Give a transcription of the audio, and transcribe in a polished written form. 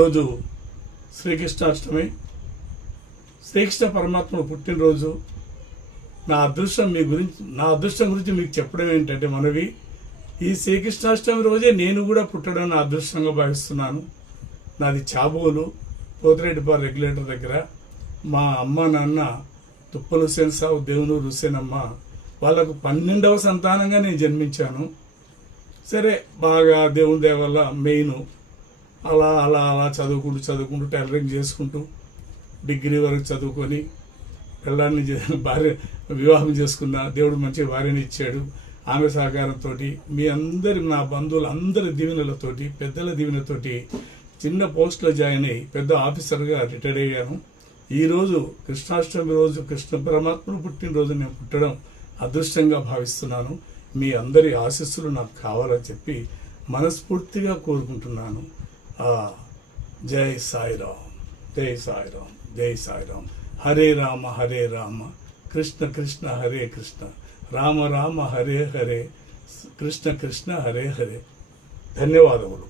రోజు శ్రీకృష్ణాష్టమి, శ్రీకృష్ణ పరమాత్మ పుట్టినరోజు. నా అదృష్టం గురించి మీకు చెప్పడం ఏంటంటే మనవి, ఈ శ్రీకృష్ణాష్టమి రోజే నేను కూడా పుట్టడం నా అదృష్టంగా భావిస్తున్నాను. నాది చాబోలు పోతిరెడ్డిపాలెం రెగ్యులేటర్ దగ్గర. మా అమ్మ నాన్న తుప్పల హుసేన్ సాబ్, దేవునూరు హుసేన్ అమ్మ, వాళ్ళకు 12వ సంతానంగా నేను జన్మించాను. సరే, బాగా దేవుని దయ వల్ల మెయిన్ అలా అలా అలా చదువుకుంటూ టైలరింగ్ చేసుకుంటూ డిగ్రీ వరకు చదువుకొని పిల్లాన్ని భార్య వివాహం చేసుకున్న. దేవుడు మంచి భార్యని ఇచ్చాడు. ఆమె సహకారంతో, మీ అందరి, నా బంధువులు అందరి దీవెనలతోటి, పెద్దల దీవెనతోటి చిన్న పోస్ట్లో జాయిన్ అయ్యి పెద్ద ఆఫీసర్గా రిటైర్ అయ్యాను. ఈరోజు కృష్ణాష్టమి రోజు, కృష్ణ పరమాత్మను పుట్టినరోజు నేను పుట్టడం అదృష్టంగా భావిస్తున్నాను. మీ అందరి ఆశీస్సులు నాకు కావాలని చెప్పి మనస్ఫూర్తిగా కోరుకుంటున్నాను. జై సాయిరామ్, జై సాయిరామ్, జై సాయిరామ్. హరే రామ కృష్ణ కృష్ణ హరే కృష్ణ, రామ రామ హరే హరే, కృష్ణ కృష్ణ హరే హరే. ధన్యవాదములు.